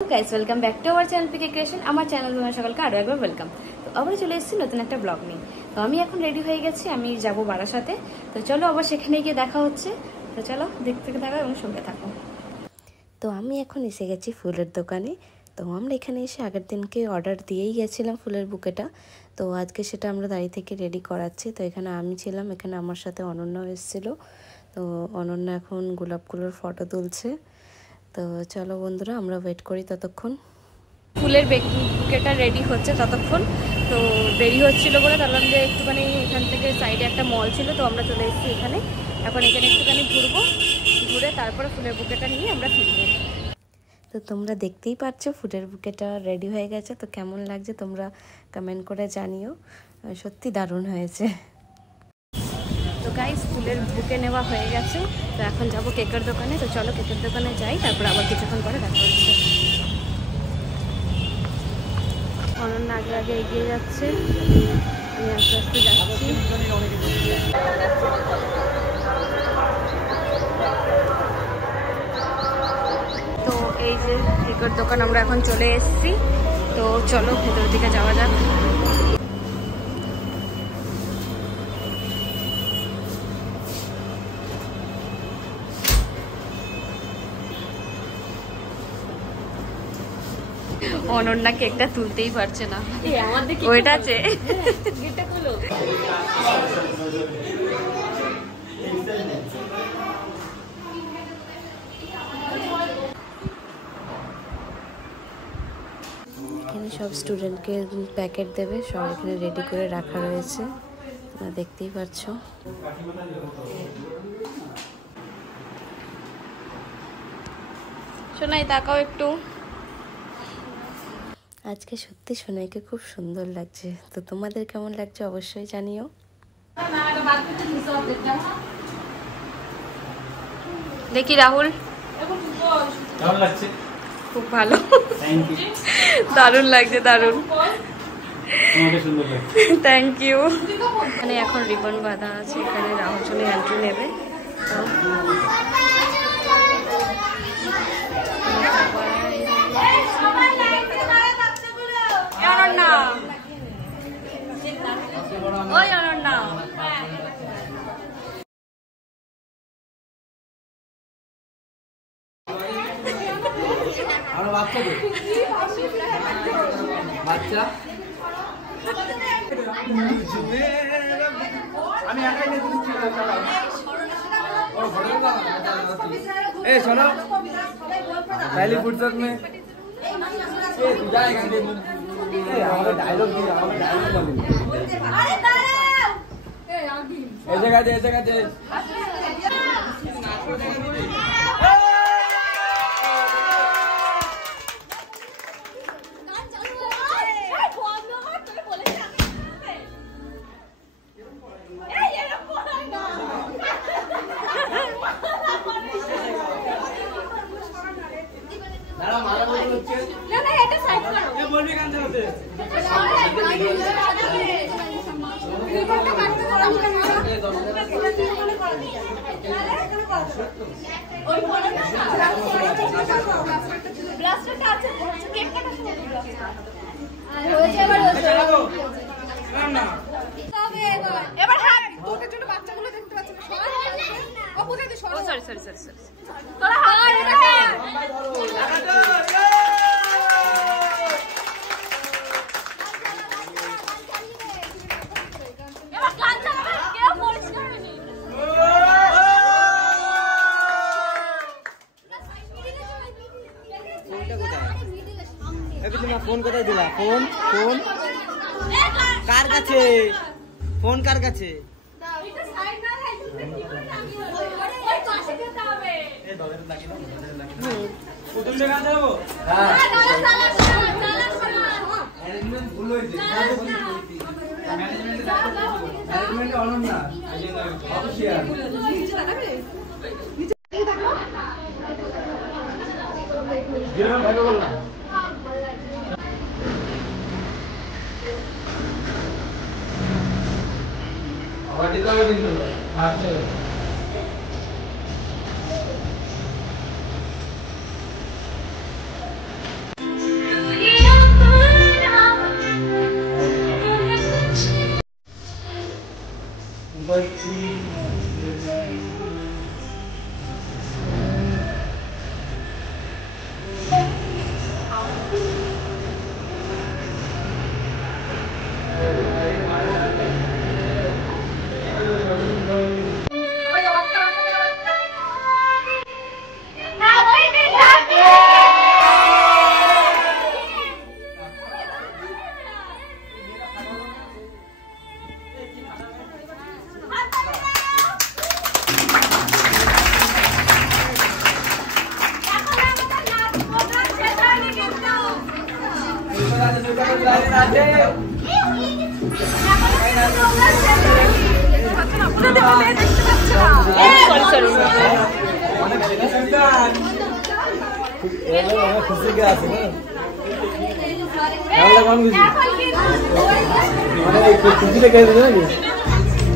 Guys welcome back to our channel PK creation. আমার channel তোমাদের সকলকে আরো একবার ওয়েলকাম। তো আবার চলে এসেছি নতুন একটা ব্লগ নিয়ে। তো আমি এখন রেডি হয়ে গেছি, আমি যাব বারাসাতে। তো চলো আবার সেখানে গিয়ে দেখা হচ্ছে। তো চলো দেখতে থাকো এবং সঙ্গে থাকো। তো আমি এখন এসে গেছি ফুলের দোকানে। তো আমরা এখানে এসে আগের দিনকে অর্ডার দিয়েই গেছিলাম ফুলের বুকেটা। তো আজকে সেটা আমরা দাঁড়িয়ে থেকে রেডি করাচ্ছি। তো এখানে আমি ছিলাম, এখানে আমার সাথে অনন্যাও এসেছিল। তো অনন্যা এখন গোলাপগুলোর ফটো তুলছে। তো চলো বন্ধুরা আমরা ওয়েট করি ততক্ষণ। ফুলের বুকেটা রেডি হচ্ছে ততক্ষণ। তো দেরি হচ্ছিল বলে ভাবলাম যে একটুখানি এখান থেকে সাইডে একটা মল ছিল, তো আমরা চলে এসেছি এখানে। এখন এখানে একটুখানি ঘুরবো, ঘুরে তারপরে ফুলের বুকেটা নিয়ে আমরা ফিরবো। তো তোমরা দেখতেই পাচ্ছ ফুলের বুকেটা রেডি হয়ে গেছে। তো কেমন লাগছে তোমরা কমেন্ট করে জানিও, সত্যি দারুণ হয়েছে। তো গাইস ফুলের বুকে নেওয়া হয়ে গেছে। তো এখন যাব কেকের দোকানে। তো চলো কেকের দোকানে যাই, তারপর আবার কিছুক্ষণ পরে দেখা হচ্ছে। অনন্য আগে আগে এগিয়ে যাচ্ছে, আমি আস্তে আস্তে যাচ্ছি। তো এই যে কেকের দোকান আমরা এখন চলে এসেছি। তো চলো ভেতর দিকে যাওয়া যাক। অনন্যা কেকটা তুলতেই পারছে না, ওইটা আছে। এখানে সব স্টুডেন্টকে প্যাকেট দেবে, সব এখানে রেডি করে রাখা রয়েছে, তোমরা দেখতেই পাচ্ছ। সোনাই তাকাও একটু। আজকে সত্যি সোনাইকে খুব সুন্দর লাগছে। তো তোমাদের কেমন লাগছে অবশ্যই জানিও। দেখি রাহুল কেমন লাগছে? খুব ভালো, দারুণ লাগছে, দারুণ, থ্যাংক ইউ। মানে এখন রিবন বাঁধা আছে, এখানে রাহুল চলে এন্ট্রি নেবে। ওই অনন্যা বাচ্চা আমি একাই নিয়ে দিচ্ছি। ए सुनो पहली फुर्सत में डायलॉग ऐसे कहते ऐसे कहते ফোন কোথায় দিলা? ফোন ফোন কার কাছে? ফোন কার কাছে?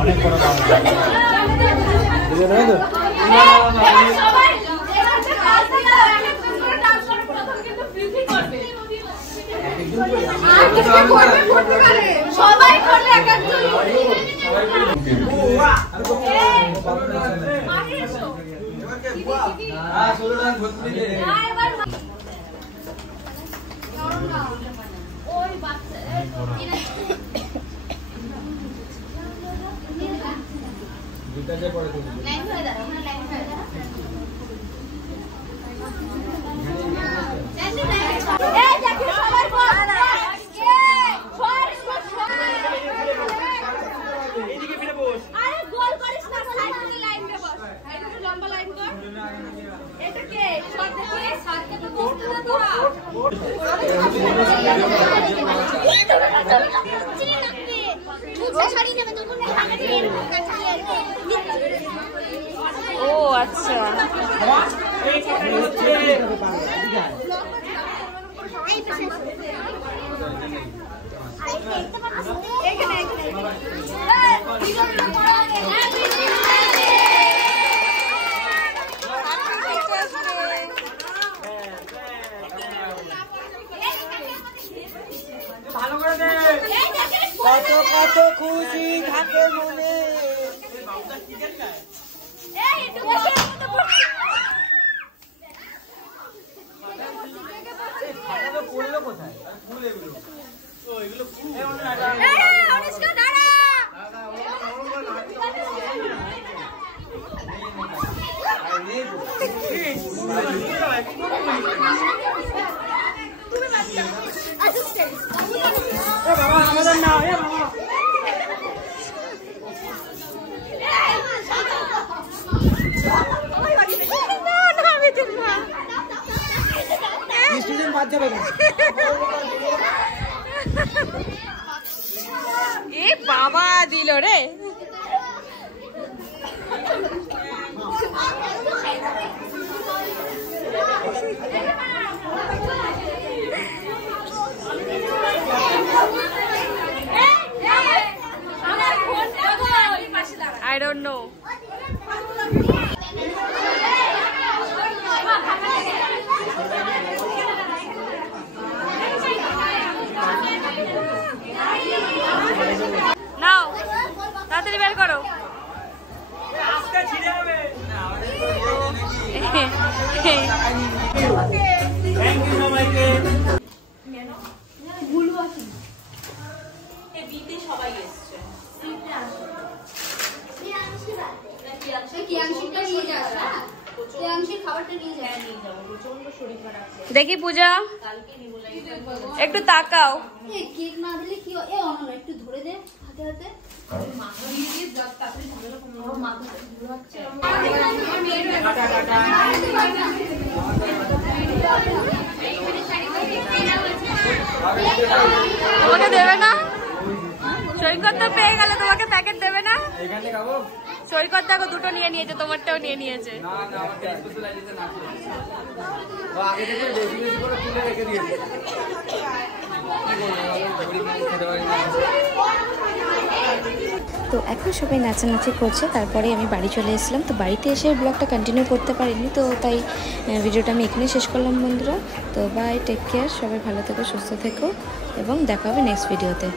অনেক বড় সবাই করলে ও আচ্ছা কত কত খুশি থাকে মনে পড়লো কোথায় ফুল এগুলো এ বাবা দিল রে I don't know. নাও তাড়াতাড়ি বের করো আজকে ছিড়ে হবে থ্যাংক ইউ সবাইকে ভুলু আছে এই বিতে সবাই এসেছে দেখি পূজা একটু তাকাও কেক না দিলে কি একটু ধরে দে হাতে হাতে তোমাকে দেবে না সৈকত তো পেয়ে গেল তোমাকে প্যাকেট দেবে না সৈকত দেখো দুটো নিয়ে নিয়েছে তোমারটাও নিয়ে নিয়েছে তো এখন সবাই নাচানাচি করছে, তারপরে আমি বাড়ি চলে এসেছিলাম। তো বাড়িতে এসে ব্লগটা কন্টিনিউ করতে পারিনি, তো তাই ভিডিওটা আমি এখানে শেষ করলাম বন্ধুরা। তো বাই, টেক কেয়ার, সবাই ভালো থেকো, সুস্থ থেকো এবং দেখা হবে নেক্সট ভিডিওতে।